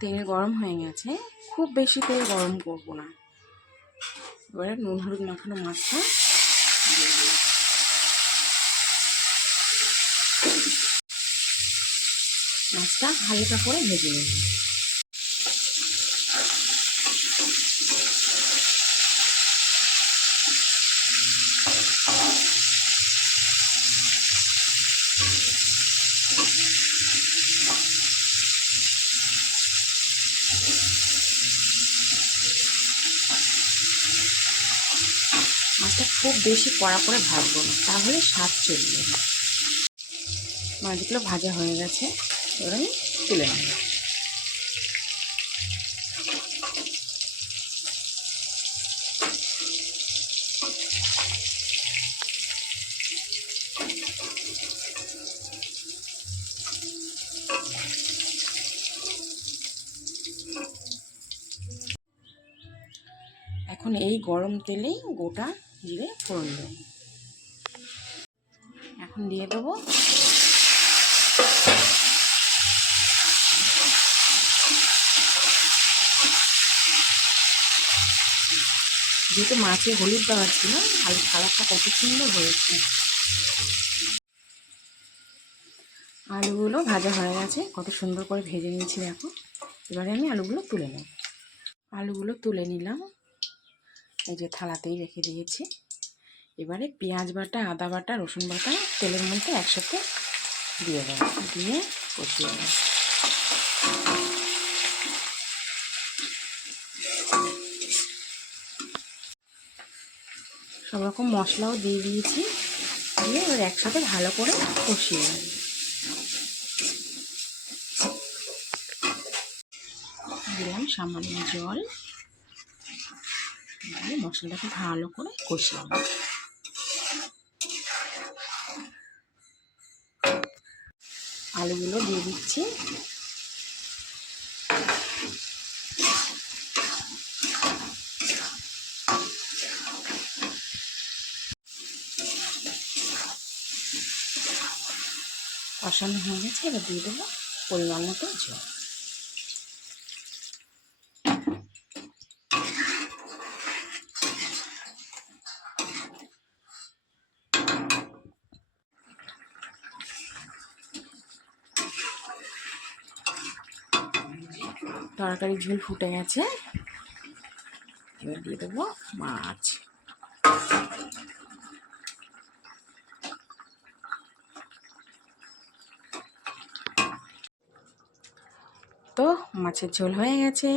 তেল গরম হয়ে গেছে, খুব বেশি তেল গরম করব না। এবারে নুন হলুদ মাখানো মাছটা দিয়ে দিই। মাছটা হালকা করে ভেজে নেব। মাছটা খুব বেশি কড়া করে ভাজবো না, তাহলে স্বাদ চলে যাবে। মাছগুলো ভাজা হয়ে গেছে, এবার আমি তুলে নেব। এখন এই গরম তেলেই গোটা জিরে ফোড়ন দেব। এখন দিয়ে দেবো যেহেতু মাছে হলুদ দেওয়া ছিল, কালারটা কত সুন্দর হয়েছে। আলুগুলো ভাজা হয়ে গেছে, কত সুন্দর করে ভেজে নিয়েছি দেখো। এবারে আমি আলুগুলো তুলে নেব। আলুগুলো তুলে নিলাম, এই যে থালাতেই রেখে দিয়েছি। এবারে পেঁয়াজ বাটা, আদা বাটা, রসুন বাটা তেলের মধ্যে একসাথে দিয়ে দেবো, দিয়ে কষিয়ে নেব। সব রকম মশলাও দিয়ে দিয়েছি, দিয়ে এবার একসাথে ভালো করে কষিয়ে নেব। দিলাম সামান্য জল, দিয়ে মশলাটাকে ভালো করে কষিয়ে নেব। আলুগুলো দিয়ে দিচ্ছি। কষানো হয়ে গেছে, এবার দিয়ে দেবো পরিমাণ মতো জল। তরকারি ঝোল ফুটে গেছে, এবার দিয়ে দেবো মাছ। তো মাছের ঝোল হয়ে গেছে।